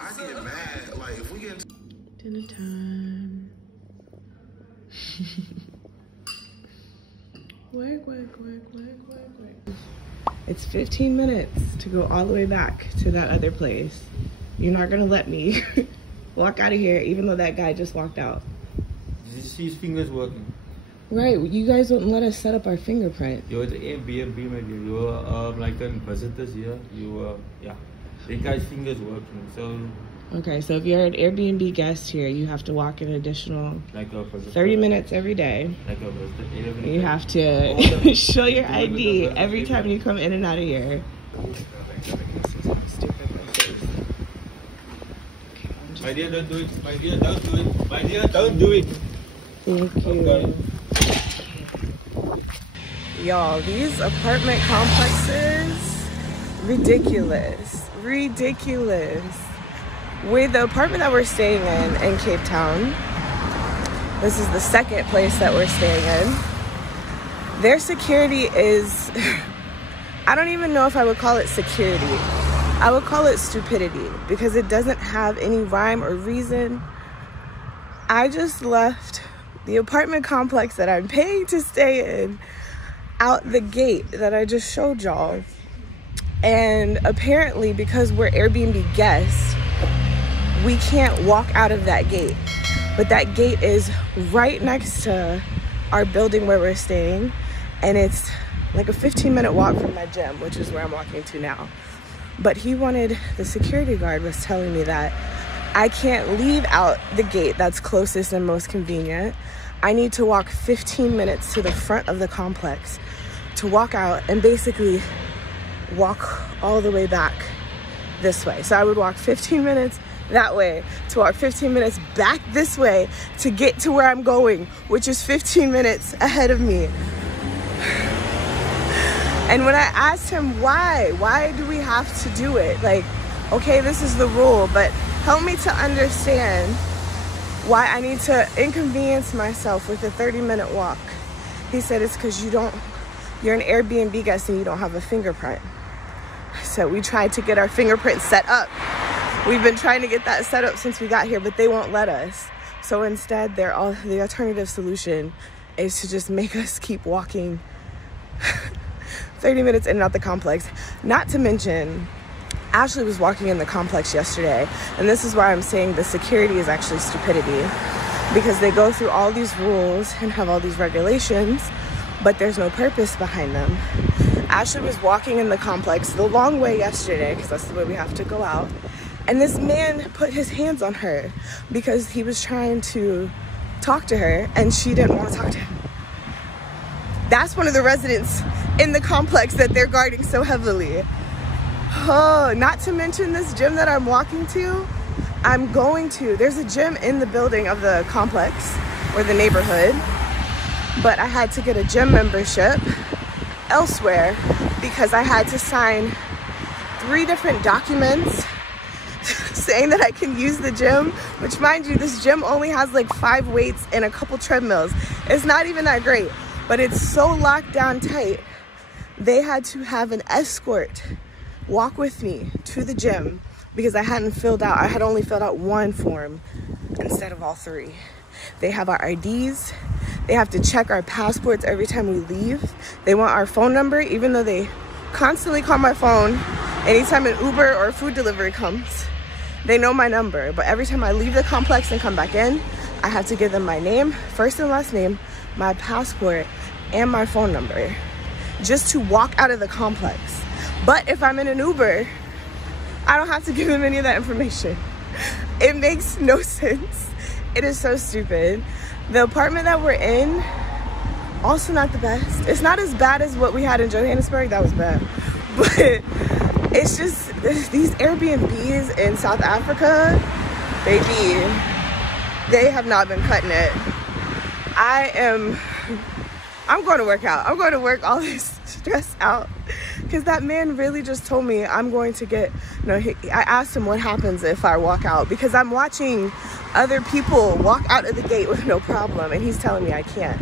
I get mad, like, if we get dinner time. work. It's 15 minutes to go all the way back to that other place. You're not gonna let me walk out of here, even though that guy just walked out. Did you see his fingers working? Right, you guys wouldn't let us set up our fingerprint. You're the Airbnb, maybe. You were like a visitors here. You were, yeah. The guy's fingers working, so. Okay, so if you're an Airbnb guest here, you have to walk an additional like 30 minutes every day. Like a visitor. You have to show your ID every time you come in and out of here. My dear, don't do it. My dear, don't do it. My dear, don't do it. Thank you. Y'all, these apartment complexes, ridiculous. With the apartment that we're staying in Cape Town, this is the second place that we're staying in. Their security is, I don't even know if I would call it security. I would call it stupidity because it doesn't have any rhyme or reason. I just left the apartment complex that I'm paying to stay in out the gate that I just showed y'all. And apparently, because we're Airbnb guests, we can't walk out of that gate. But that gate is right next to our building where we're staying. And it's like a 15-minute walk from my gym, which is where I'm walking to now. But the security guard was telling me that I can't leave out the gate that's closest and most convenient. I need to walk 15 minutes to the front of the complex to walk out and basically walk all the way back this way. So I would walk 15 minutes that way to walk 15 minutes back this way to get to where I'm going, which is 15 minutes ahead of me. And when I asked him why do we have to do it? Like, okay, this is the rule, but help me to understand why I need to inconvenience myself with a 30-minute walk. He said it's because you're an Airbnb guest and you don't have a fingerprint. So we tried to get our fingerprint set up. We've been trying to get that set up since we got here, but they won't let us. So instead, the alternative solution is to just make us keep walking 30 minutes in and out the complex. Not to mention, Ashley was walking in the complex yesterday, and this is why I'm saying the security is actually stupidity, because they go through all these rules and have all these regulations, but there's no purpose behind them. Ashley was walking in the complex the long way yesterday, because that's the way we have to go out, and this man put his hands on her because he was trying to talk to her and she didn't want to talk to him. That's one of the residents in the complex that they're guarding so heavily. Oh, not to mention this gym that I'm walking to. There's a gym in the building of the complex or the neighborhood, but I had to get a gym membership elsewhere because I had to sign 3 different documents saying that I can use the gym, which, mind you, this gym only has like 5 weights and a couple treadmills. It's not even that great, but it's so locked down tight. They had to have an escort walk with me to the gym because I had only filled out 1 form instead of all 3. They have our IDs. They have to check our passports every time we leave. They want our phone number, even though they constantly call my phone anytime an Uber or food delivery comes. They know my number, but every time I leave the complex and come back in, I have to give them my name, first and last name, my passport, and my phone number just to walk out of the complex. But if I'm in an Uber, I don't have to give them any of that information. It makes no sense. It is so stupid. The apartment that we're in, also not the best. It's not as bad as what we had in Johannesburg. That was bad. But it's just these Airbnbs in South Africa, baby, they have not been cutting it. I'm going to work out. I'm going to work all this stress out because that man really just told me I'm going to get, I asked him what happens if I walk out because I'm watching other people walk out of the gate with no problem and he's telling me I can't.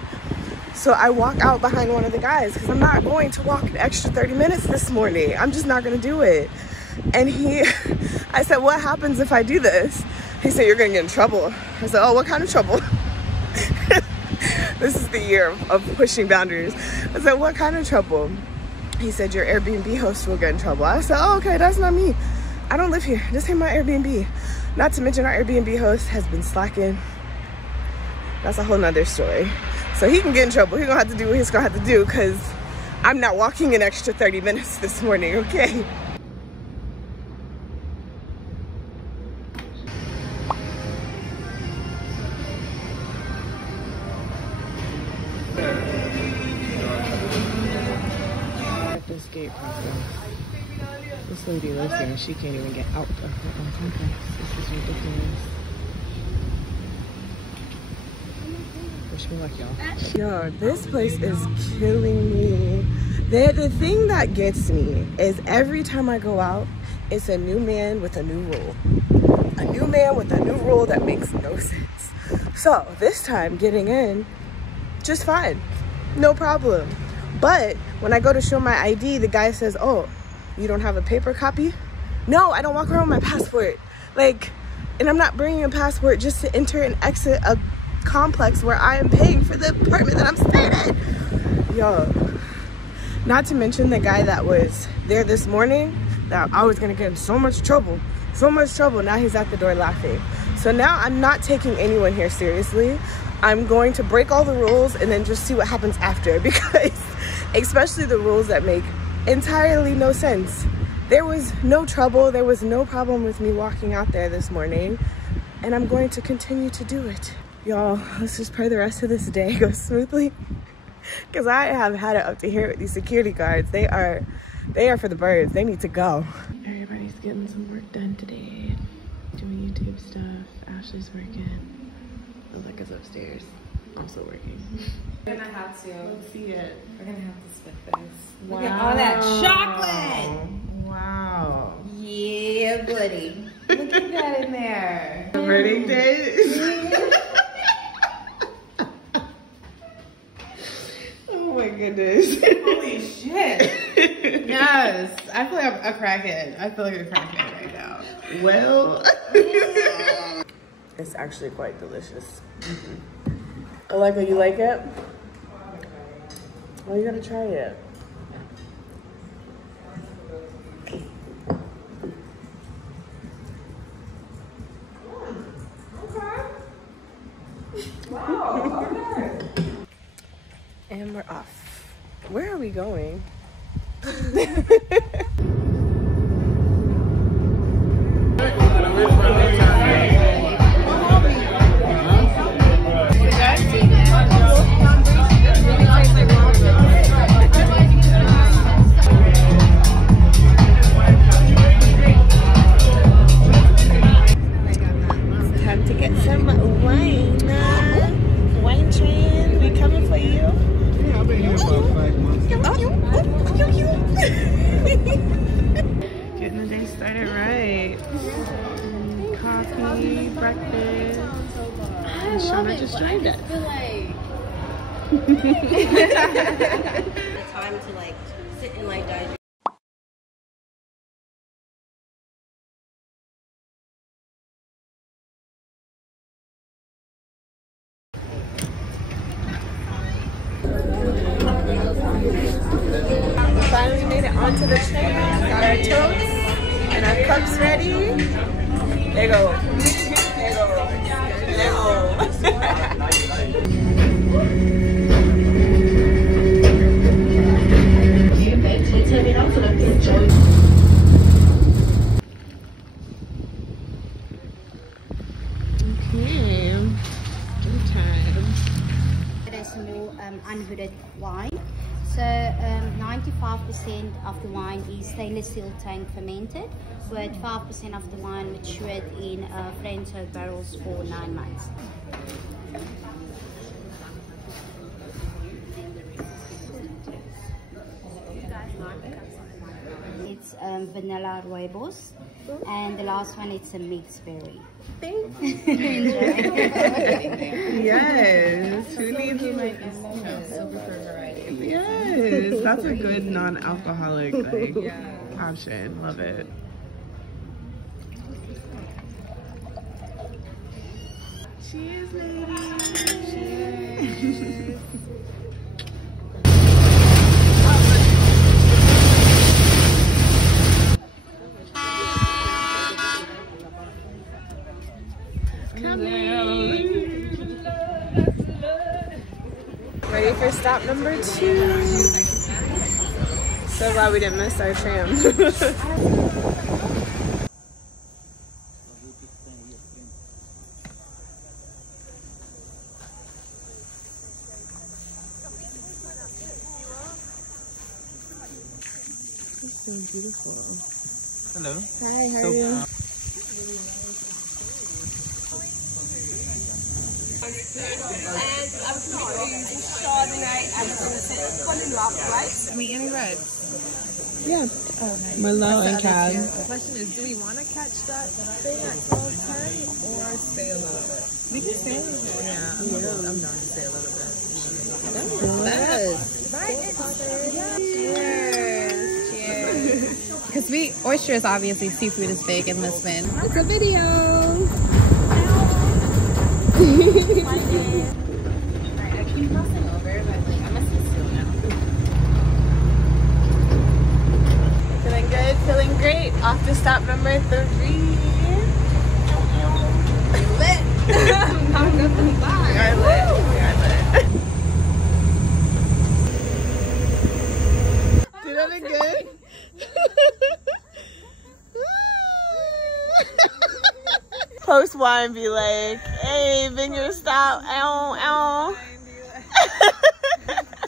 So I walk out behind one of the guys because I'm not going to walk an extra 30 minutes this morning. I'm just not going to do it. And I said, what happens if I do this? He said, you're gonna get in trouble. I said, oh, what kind of trouble? This is the year of pushing boundaries. I said, what kind of trouble? He said, your Airbnb host will get in trouble. I said, oh, okay, that's not me. I don't live here. This ain't my Airbnb. Not to mention our Airbnb host has been slacking. That's a whole nother story. So he can get in trouble. He's gonna have to do what he's gonna have to do because I'm not walking an extra 30 minutes this morning, okay? This gate process. This lady lives here and she can't even get out of her own complex. This is ridiculous. Wish me luck, y'all. Yo, this place is killing me. The thing that gets me is every time I go out, it's a new man with a new rule. A new man with a new rule that makes no sense. So this time getting in, just fine. No problem. But when I go to show my ID, the guy says, oh, you don't have a paper copy? No, I don't walk around with my passport. Like, and I'm not bringing a passport just to enter and exit a complex where I am paying for the apartment that I'm staying in. Yo, not to mention the guy that was there this morning, that I was gonna get in so much trouble. Now he's at the door laughing. So now I'm not taking anyone here seriously. I'm going to break all the rules and then just see what happens after, because especially the rules that make entirely no sense. There was no trouble, there was no problem with me walking out there this morning, and I'm going to continue to do it. Y'all, let's just pray the rest of this day goes smoothly, because I have had it up to here with these security guards. They are for the birds. They need to go. Everybody's getting some work done today, doing YouTube stuff. Ashley's working. Rebecca's upstairs, also working. We're gonna have to. Let's see it. We're gonna have to split this. Wow. Look at all that chocolate. Wow. Yeah, buddy. Look at that in there. Birthday day. Oh my goodness. Holy shit. Yes. I feel like a crackhead. I feel like a crackhead right now. Well. It's actually quite delicious. Aleka, you like it? Well, you gotta try it. Wow, okay. And we're off. Where are we going? Getting the day started right. Coffee, breakfast. And Shauna just joined us. Time to like sit and like digest. Finally made it onto the train. Got our totes and our cups ready. There you go. There you go. There you go. Okay. Good time. There's more unhooded wine. So 95% of the wine is stainless steel tank fermented, with 5% of the wine matured in French oak barrels for 9 months. It's vanilla rooibos, and the last one it's a mixed berry. Thank you. Yes. Who needs Yes, that's a good non-alcoholic like option. Love it. Cheers, ladies. Cheers. Ready for stop number 2. So glad we didn't miss our tram. It's so beautiful. Hello. Hi, how are you? And I'm using Chardonnay and full in love, right? Can we any red? Yeah. Merlot and Cab. The question is, do we want to catch that thing at 12:10 or stay a little bit? We can stay. Yeah, I'm down to stay a little bit. Cheers. Cheers. Because oyster is obviously seafood is big in Lisbon. It's a video. I keep crossing over, but like I must be still now. Feeling good, feeling great. Off to stop number 3. We're lit. Not nothing back. We are lit. We are lit. Do that again. Post wine, be like, hey, Vineyard stop. Ow, ow.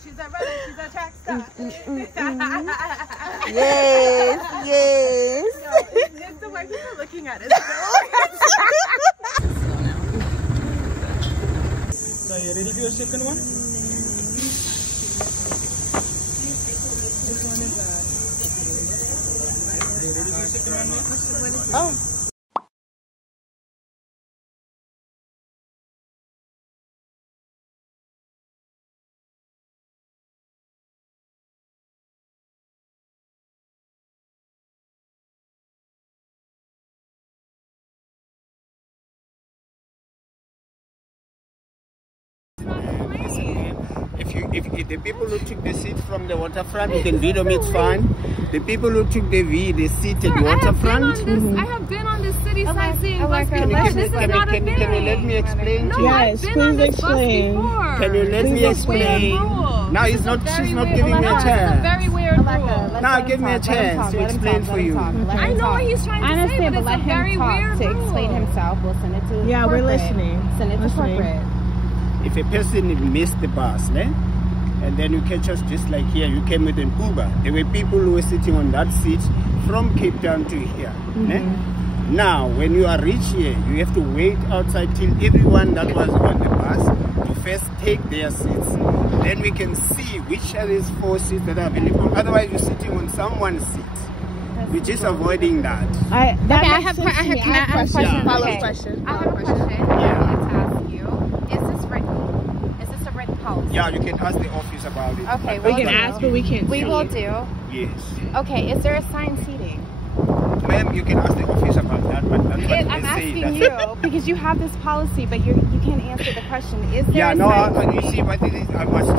She's a runner, she's a track star. Yes, yes. No, it's the way people are looking at it. So you ready for your second one? Which one is that? Are you ready for your second one? What is it? Oh. If the people who took the seat from the waterfront, you can video me, it's fine. The people who took the seat at the waterfront. I have been on this city sightseeing bus before. Can This is not a you let me explain to you? Yes, please explain. Can you let me explain? Now she's not giving me a It's a chance. very weird rule. Now give me a chance to explain for you. I know what he's trying to say, but it's a very weird rule. Explain himself. We'll send it to Yeah, we're listening. Send it to corporate. If a person missed the bus, and then you catch us just like here, you came with an Uber. There were people who were sitting on that seat from Cape Town to here. Now, when you are reach here, you have to wait outside till everyone that was on the bus to first take their seats. Then we can see which are these 4 seats that are available. Otherwise, you're sitting on someone's seat. We're just avoiding that. I have a question. Follow-up question. I have a question. Yeah. I wanted to ask you. Is this written? Is this a written policy? Yeah, you can ask the office about it. Okay, We can ask, but we can't We see. will do. Yes. Okay, is there assigned seating? Ma'am, you can ask the office about that, but that's what I'm they say. asking you because you have this policy, but you can't answer the question. Is there Yeah, no, assigned you seating? see what it is, I must just,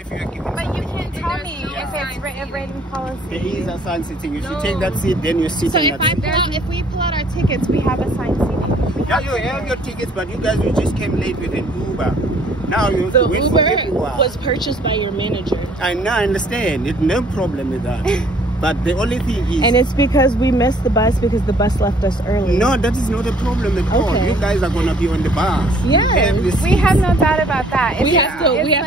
if you are given But you can't tell me if it's a written policy. there is assigned seating. If you take that seat, then you sit So on if that seat. if we pull out our tickets, we have assigned seating. Yeah, you have your tickets, but you guys just came late with an Uber. Now you have to wait for everyone. was purchased by your manager. I understand. It's no problem with that. But the only thing is... And it's because we missed the bus because the bus left us early. No, that is not a problem at all. Okay. You guys are going to be on the bus. Yes. We have no doubt about that. We have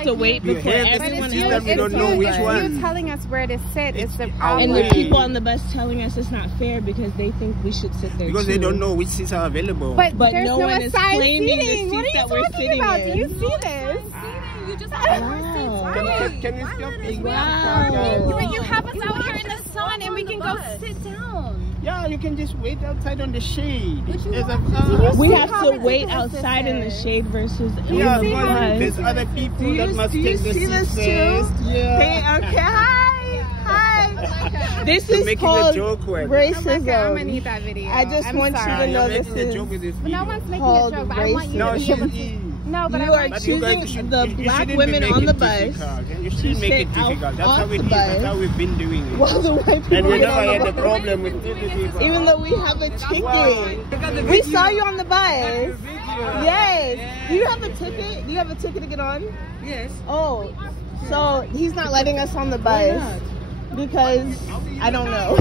to wait You before have the everyone seats else. that we don't know which one. You telling us where to sit is the our problem. And the way. people on the bus telling us it's not fair because they think we should sit there Because too. they don't know which seats are available. But there's no no one is assigned claiming the seating. What seats are that we're you talking sitting about? in. Do you see this? You just have more seats. Can you stop being Wow. You have us out here in the sun and we can go sit down. Yeah, you can just wait outside on the shade. We have to wait outside in the shade versus Yeah, in the because bus. there's other people that must take the seat first. Yeah. Hey, okay, hi. This to is make called it a joke with. racism. I'm gonna need that video. I just I'm want sorry. you to know You're this making a is joke with this No video. one's making called a joke, but I want you No, to be able to. No, but you I are want you guys choosing should- the you black shouldn't be women on making the it bus. difficult, okay? You shouldn't make sit it difficult. out That's how off it the is. That's bus how we've been doing it. while the white people And we get never on had the a bus. problem with people. Even though we have a ticket. Wow. We saw you on the bus. Yes. Do you have a ticket? Do you have a ticket to get on? Yes. Oh, so he's not letting us on the bus because I don't know.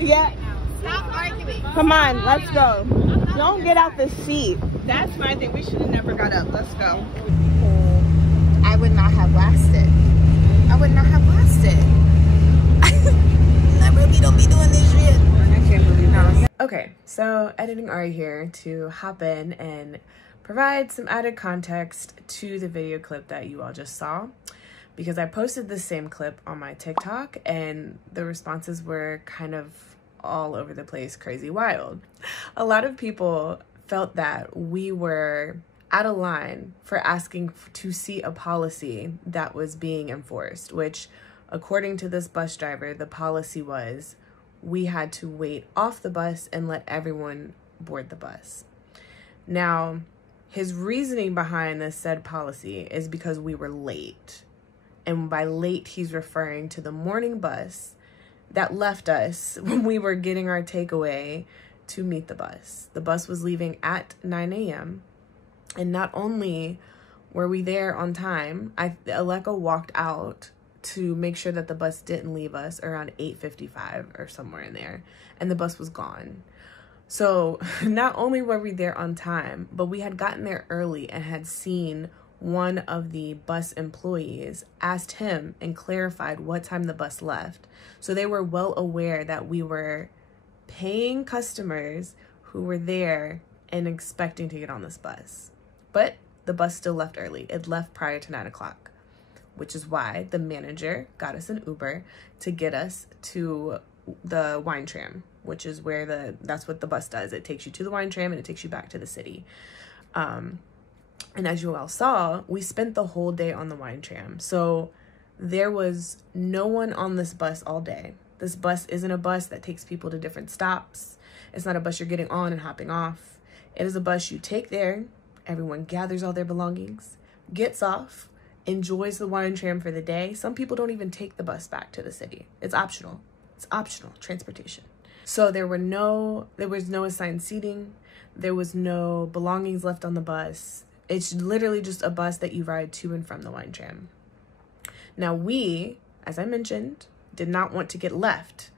Yeah. Stop arguing. Come on, let's go. Don't get out the seat. That's my thing. We should have never got up. Let's go. I would not have lasted. I would not have lasted. I really don't be doing this shit. I can't believe that. Okay, so editing Ari here to hop in and provide some added context to the video clip that you all just saw, because I posted the same clip on my TikTok and the responses were kind of all over the place, crazy wild. A lot of people felt that we were out of line for asking to see a policy that was being enforced, which according to this bus driver, the policy was we had to wait off the bus and let everyone board the bus. Now, his reasoning behind this said policy is because we were late. And by late, he's referring to the morning bus that left us when we were getting our takeaway to meet the bus. The bus was leaving at 9 a.m. And not only were we there on time, Aleka walked out to make sure that the bus didn't leave us around 8:55 or somewhere in there. And the bus was gone. So not only were we there on time, but we had gotten there early and had seen one of the bus employees asked him and clarified what time the bus left. So they were well aware that we were paying customers who were there and expecting to get on this bus. But the bus still left early. It left prior to 9 o'clock, which is why the manager got us an Uber to get us to the wine tram, which is where that's what the bus does. It takes you to the wine tram and it takes you back to the city. And as you all saw, we spent the whole day on the wine tram. So there was no one on this bus all day. This bus isn't a bus that takes people to different stops. It's not a bus you're getting on and hopping off. It is a bus you take there. Everyone gathers all their belongings, gets off, enjoys the wine tram for the day. Some people don't even take the bus back to the city. It's optional. It's optional transportation. So there was no assigned seating. There was no belongings left on the bus. It's literally just a bus that you ride to and from the wine tram. Now we, as I mentioned, did not want to get left.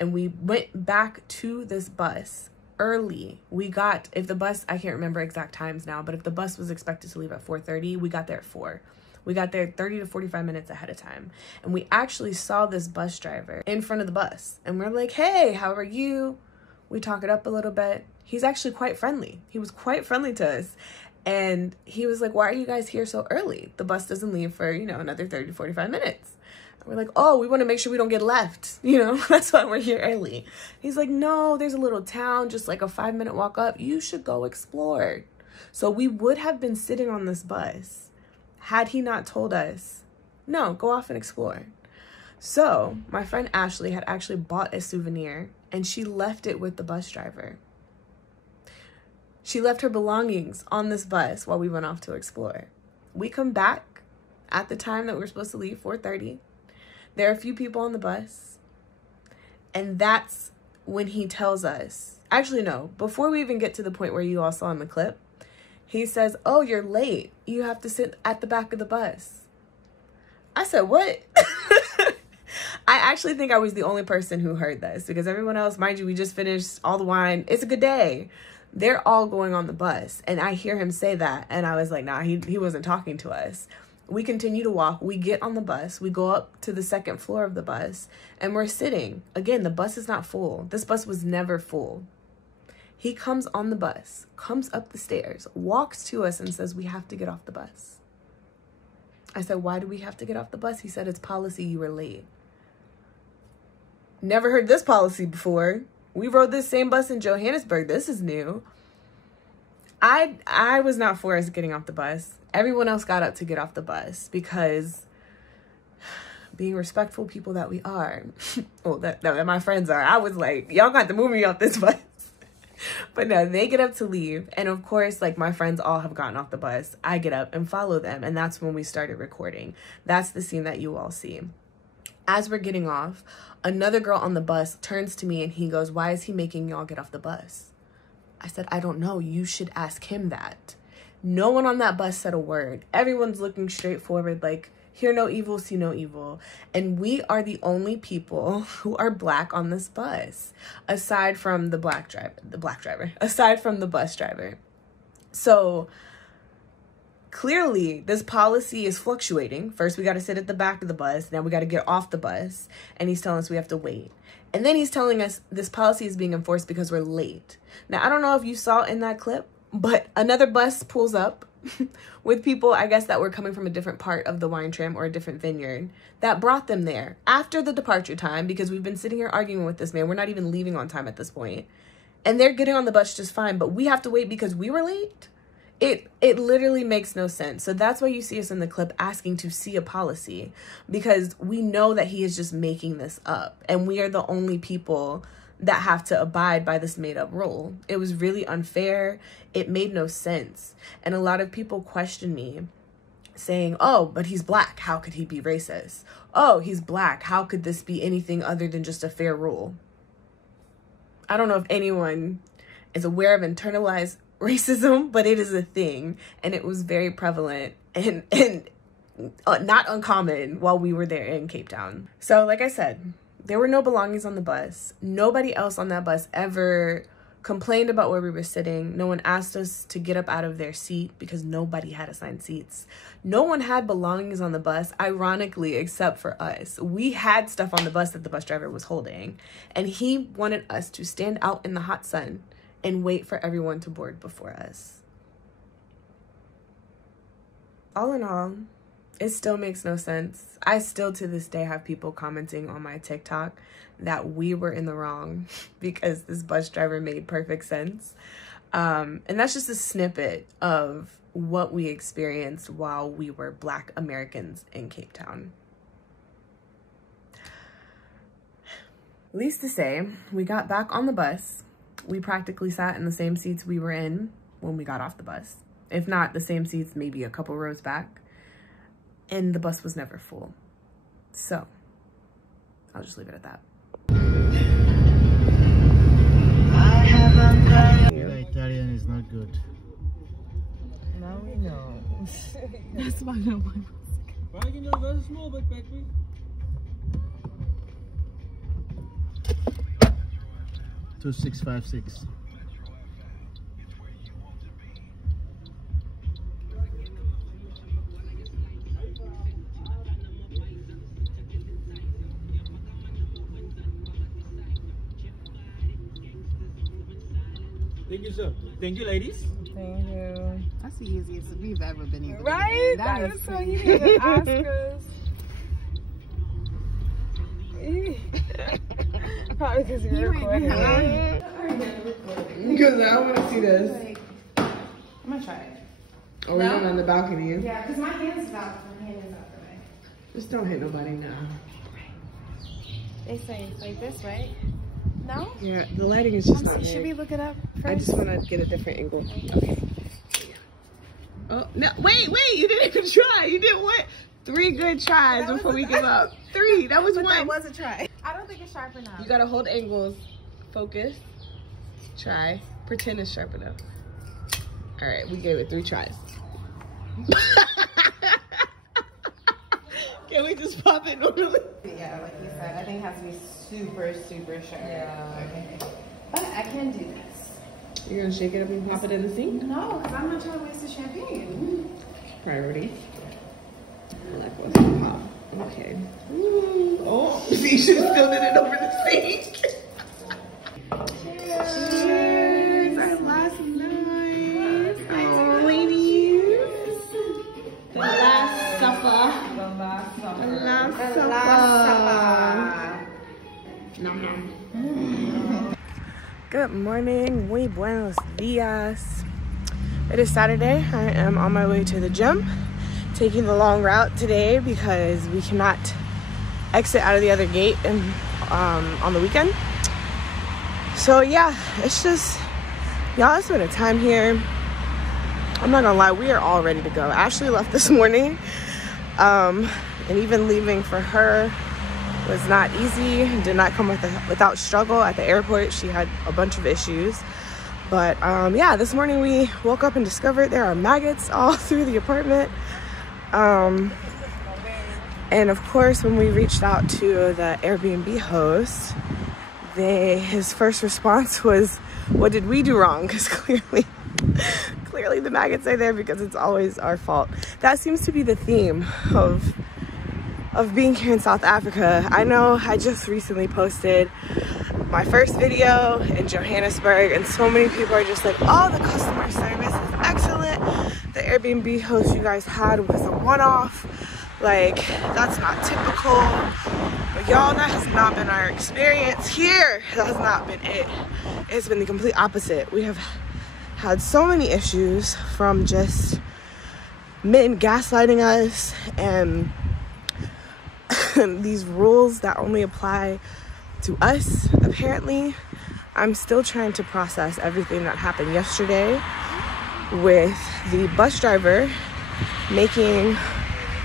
And we went back to this bus early. We got, if the bus, I can't remember exact times now, but if the bus was expected to leave at 4:30, we got there at 4. We got there 30 to 45 minutes ahead of time. And we actually saw this bus driver in front of the bus. And we're like, hey, how are you? We talk it up a little bit. He's actually quite friendly. He was quite friendly to us. And he was like, why are you guys here so early? The bus doesn't leave for, another 30 to 45 minutes. And we're like, oh, we want to make sure we don't get left. That's why we're here early. He's like, no, there's a little town, just like a 5-minute walk up. You should go explore. So we would have been sitting on this bus had he not told us, no, go off and explore. So my friend Ashley had actually bought a souvenir and she left it with the bus driver. She left her belongings on this bus while we went off to explore. We come back at the time that we're supposed to leave, 4:30. There are a few people on the bus. And that's when he tells us, actually no, before we even get to the point where you all saw in the clip, he says, oh, you're late. You have to sit at the back of the bus. I said, what? I actually think I was the only person who heard this because everyone else, mind you, we just finished all the wine. It's a good day. They're all going on the bus. And I hear him say that. And I was like, nah, he wasn't talking to us. We continue to walk. We get on the bus. We go up to the second floor of the bus and we're sitting. Again, the bus is not full. This bus was never full. He comes on the bus, comes up the stairs, walks to us and says, we have to get off the bus. I said, why do we have to get off the bus? He said, it's policy, you were late. Never heard this policy before. We rode this same bus in Johannesburg. This is new. I was not for us getting off the bus. Everyone else got up to get off the bus because being respectful people that we are, well, that my friends are, I was like, y'all got to move me off this bus. But no, they get up to leave. And of course, like, my friends all have gotten off the bus. I get up and follow them. And that's when we started recording. That's the scene that you all see. As we're getting off, another girl on the bus turns to me and he goes, "Why is he making y'all get off the bus?" I said, "I don't know. You should ask him that." No one on that bus said a word. Everyone's looking straight forward, like, hear no evil, see no evil. And we are the only people who are Black on this bus, aside from the black driver, aside from the bus driver. So clearly this policy is fluctuating. First, we got to sit at the back of the bus. Now we got to get off the bus. And he's telling us we have to wait. And then he's telling us this policy is being enforced because we're late. Now, I don't know if you saw in that clip, but another bus pulls up with people, I guess, that were coming from a different part of the wine tram or a different vineyard that brought them there after the departure time, because we've been sitting here arguing with this man. We're not even leaving on time at this point. And they're getting on the bus just fine, but we have to wait because we were late. It literally makes no sense. So that's why you see us in the clip asking to see a policy, because we know that he is just making this up. And we are the only people that have to abide by this made up rule. It was really unfair. It made no sense. And a lot of people question me saying, "Oh, but he's Black. How could he be racist? Oh, he's Black. How could this be anything other than just a fair rule?" I don't know if anyone is aware of internalized racism, but it is a thing. And it was very prevalent and not uncommon while we were there in Cape Town. So like I said, there were no belongings on the bus. Nobody else on that bus ever complained about where we were sitting. No one asked us to get up out of their seat because nobody had assigned seats. No one had belongings on the bus, ironically, except for us. We had stuff on the bus that the bus driver was holding, and he wanted us to stand out in the hot sun and wait for everyone to board before us. All in all, it still makes no sense. I still to this day have people commenting on my TikTok that we were in the wrong because this bus driver made perfect sense. And that's just a snippet of what we experienced while we were Black Americans in Cape Town. Least to say, we got back on the bus. We practically sat in the same seats we were in when we got off the bus. If not the same seats, maybe a couple rows back. And the bus was never full. So, I'll just leave it at that. Italian is not good. Now we know. That's why no one was. 2656. Thank you, sir. Thank you, ladies. Thank you. That's the easiest we've ever been able to get. Right? That is so you didn't ask us. Probably because you're recording. Because I want to see this. I'm gonna try it. Oh, we're not on the balcony. Yeah, because my hand is out the way. Just don't hit nobody now. They say like this, right? No? Yeah, the lighting is just not Should we look it up first? I just want to get a different angle. Okay. Oh, no, wait, you didn't even try. You did what? 3 good tries before we give up. 3, that was 1. That was a try. I don't think it's sharp enough. You gotta hold angles, focus, try, pretend it's sharp enough. All right, we gave it 3 tries. Can we just pop it normally? Yeah, like you said, I think it has to be super, super sharp. Yeah. Okay. But I can do this. You're gonna shake it up and pop it in the sink? No, because I'm not trying to waste the champagne. Priority. I like what's gonna pop. Okay. Ooh. Oh, see, you should have spilled it over the sink. Cheers. Cheers. Our last night. Oh, ladies. The last supper. The last supper. The last supper. Last supper. Nom nom. Good morning. Muy buenos dias. It is Saturday. I am on my way to the gym, taking the long route today because we cannot exit out of the other gate and on the weekend. So yeah, it's just, y'all spending time here. I'm not gonna lie, we are all ready to go. Ashley left this morning, and even leaving for her was not easy. Did not come without struggle. At the airport, she had a bunch of issues. But yeah, this morning we woke up and discovered there are maggots all through the apartment. And of course, when we reached out to the Airbnb host, his first response was, what did we do wrong? Because clearly the maggots are there because it's always our fault. That seems to be the theme of being here in South Africa. I know I just recently posted my first video in Johannesburg, and so many people are just like, oh, the customer service is excellent. The Airbnb host you guys had was a one-off. Like, that's not typical. But y'all, that has not been our experience here. That has not been it. It's been the complete opposite. We have had so many issues from just men gaslighting us and these rules that only apply to us, apparently. I'm still trying to process everything that happened yesterday with the bus driver making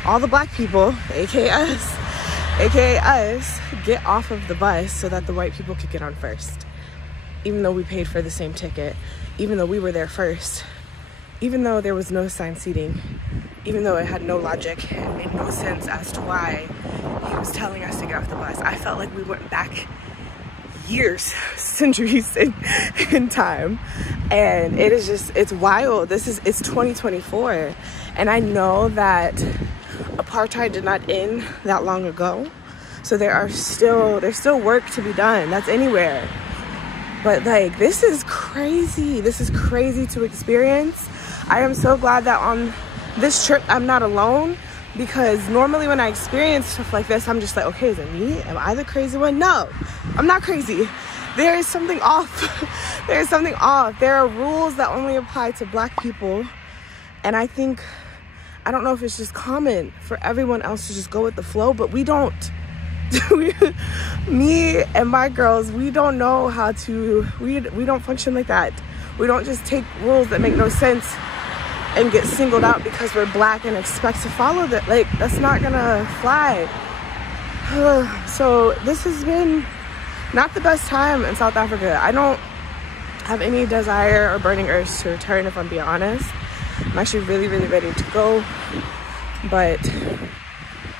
all the black people, aka us, get off of the bus so that the white people could get on first. Even though we paid for the same ticket, even though we were there first, even though there was no assigned seating, even though it had no logic and made no sense as to why he was telling us to get off the bus. I felt like we went back years, centuries in time. And it is just, it's wild. It's 2024. And I know that apartheid did not end that long ago. So there's still work to be done. That's anywhere. But like, this is crazy. This is crazy to experience. I am so glad that on this trip, I'm not alone, because normally when I experience stuff like this, I'm just like, okay, is it me? Am I the crazy one? No, I'm not crazy. There is something off. There is something off. There are rules that only apply to black people. And I don't know if it's just common for everyone else to just go with the flow, but we don't. Me and my girls, we don't know how to, we don't function like that. We don't just take rules that make no sense and get singled out because we're black and expect to follow that. Like, that's not gonna fly. So this has been not the best time in South Africa. I don't have any desire or burning urge to return, if I'm being honest. I'm actually really, really ready to go. But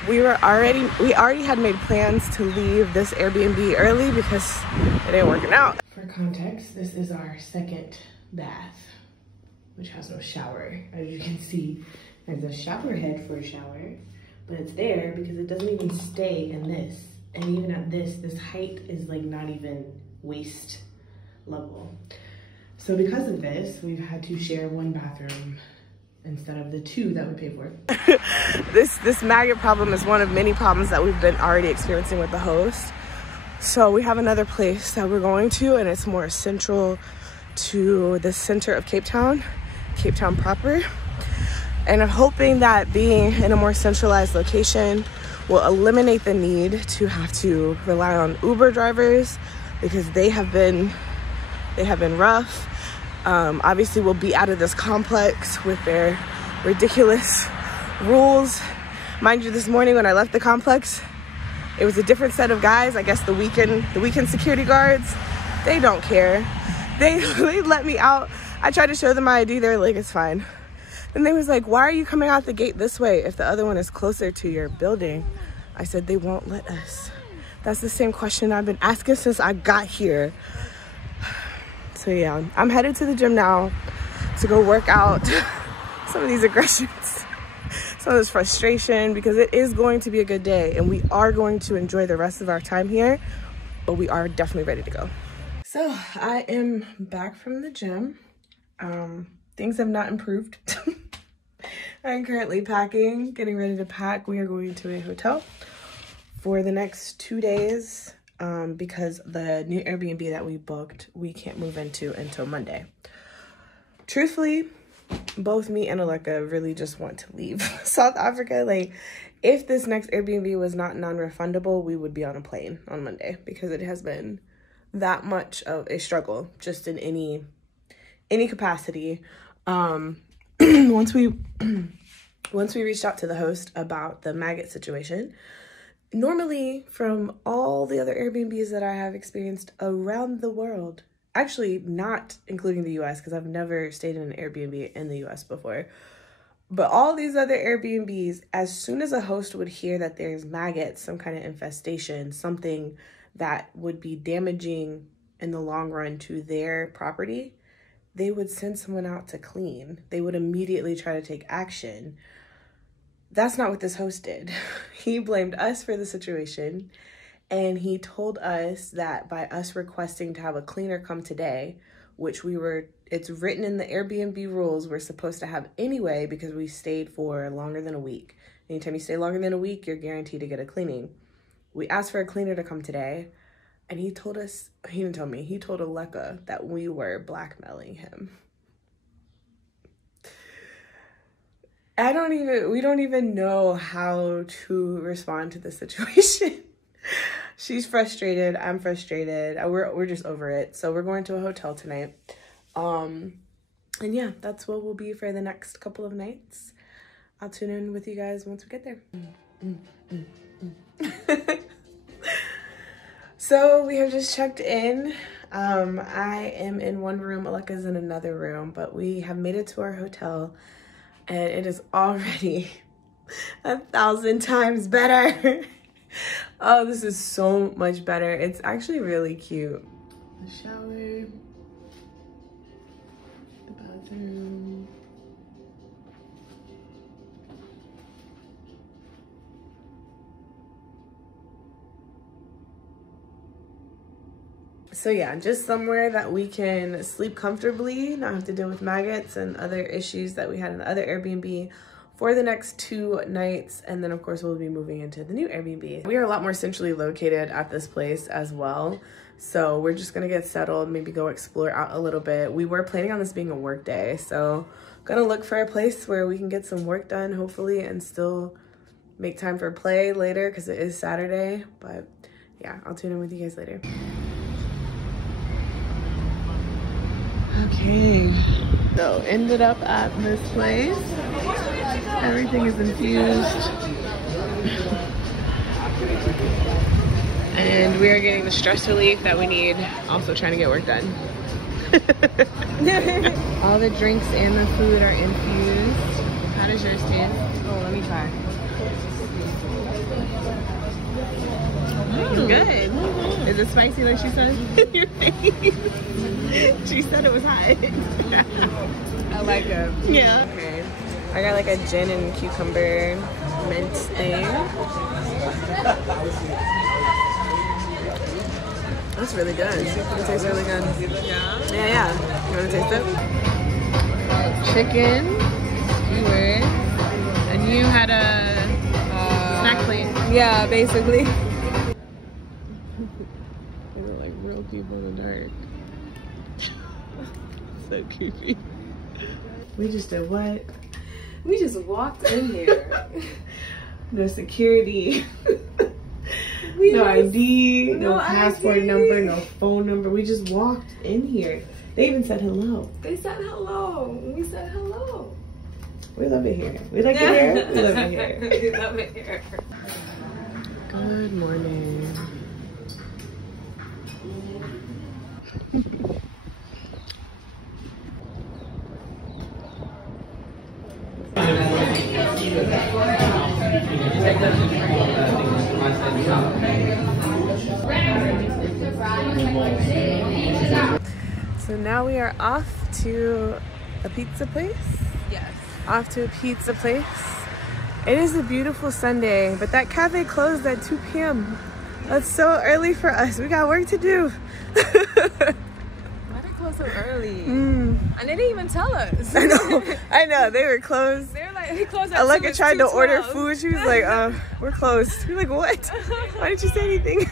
we already had made plans to leave this Airbnb early because it ain't working out. For context, this is our second bath, which has no shower. As you can see, there's a shower head for a shower, but it's there because it doesn't even stay in this. And even at this height is like not even waist level. So because of this, we've had to share one bathroom instead of the two that we paid for. This maggot problem is one of many problems that we've been already experiencing with the host. So we have another place that we're going to, and it's more central to the center of Cape Town proper. And I'm hoping that being in a more centralized location will eliminate the need to have to rely on Uber drivers, because they have been rough. Obviously we'll be out of this complex with their ridiculous rules. Mind you, this morning when I left the complex, it was a different set of guys. I guess the weekend security guards, they don't care. They let me out. I tried to show them my ID. They're like, it's fine. And they was like, why are you coming out the gate this way if the other one is closer to your building? I said, they won't let us. That's the same question I've been asking since I got here. So yeah, I'm headed to the gym now to go work out some of these aggressions, some of this frustration, because it is going to be a good day and we are going to enjoy the rest of our time here, but we are definitely ready to go. So I am back from the gym. Things have not improved. I'm currently packing, getting ready to pack. We are going to a hotel for the next 2 days because the new Airbnb that we booked, we can't move into until Monday. Truthfully, both me and Aleka really just want to leave South Africa. Like, if this next Airbnb was not non-refundable, we would be on a plane on Monday, because it has been that much of a struggle just in any capacity. Once we reached out to the host about the maggot situation, normally from all the other Airbnbs that I have experienced around the world, actually not including the US, because I've never stayed in an Airbnb in the US before, but all these other Airbnbs, as soon as a host would hear that there's maggots, some kind of infestation, something that would be damaging in the long run to their property, they would send someone out to clean. They would immediately try to take action. That's not what this host did. He blamed us for the situation, and he told us that by us requesting to have a cleaner come today, which it's written in the Airbnb rules we're supposed to have anyway, because we stayed for longer than a week. Anytime you stay longer than a week, you're guaranteed to get a cleaning. We asked for a cleaner to come today, and he told us, he didn't tell me, he told Aleka that we were blackmailing him. We don't even know how to respond to the situation. She's frustrated, I'm frustrated, we're just over it. So we're going to a hotel tonight. And yeah, that's what we'll be for the next couple of nights. I'll tune in with you guys once we get there. So we have just checked in. I am in one room, Aleka's in another room, but we have made it to our hotel, and it is already 1,000 times better. Oh, this is so much better. It's actually really cute. The shower, the bathroom. So yeah, just somewhere that we can sleep comfortably, not have to deal with maggots and other issues that we had in the other Airbnb for the next 2 nights. And then of course we'll be moving into the new Airbnb. We are a lot more centrally located at this place as well. So we're just gonna get settled, maybe go explore out a little bit. We were planning on this being a work day, so gonna look for a place where we can get some work done, hopefully, and still make time for play later, because it is Saturday. But yeah, I'll tune in with you guys later. Okay, so ended up at this place. Everything is infused. And we are getting the stress relief that we need, also trying to get work done. All the drinks and the food are infused. How does yours taste? Oh, let me try. It's good. Is it spicy like she said? Your face. She said it was hot. I like it. Yeah. Okay. I got like a gin and cucumber mint thing. That's really good. It tastes really good. Yeah? Yeah. You want to taste it? Chicken, skewered, and you had a snack plate. Yeah, basically. They look like real people in the dark. So creepy. We just did what? We just walked in here. No security. No ID, no passport number, no phone number. We just walked in here. They even said hello. They said hello. We said hello. We love it here. We like it here. We love it here. We love it here. Good morning. So now we are off to a pizza place. Yes. Off to a pizza place. It is a beautiful Sunday, but that cafe closed at 2 p.m. That's so early for us. We got work to do. Why they close so early? And they didn't even tell us. I know. They were closed. They were like, they closed at Aleka tried to order 2:12. food. She was like, we're closed. We're like, what? Why didn't you say anything?